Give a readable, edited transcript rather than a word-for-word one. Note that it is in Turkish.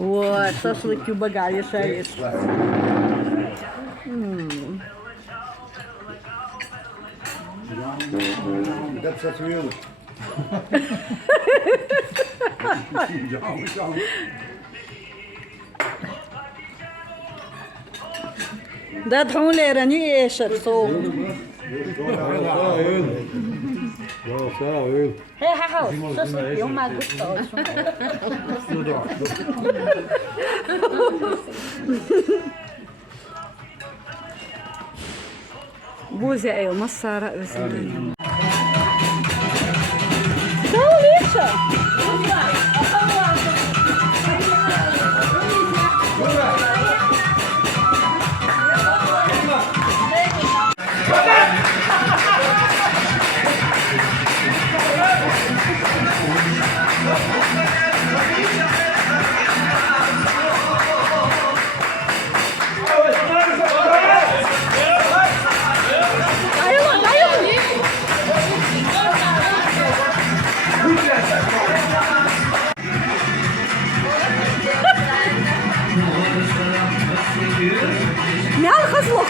О, шашлыки багали шаришь. Hep satılıyorlar. Yağmış yağmış. Да تحولي راني شرصو. هي هاو شاшлыки هم قصة. بوزي ايوه مصارى بس. شو ليش؟ مع الخصلة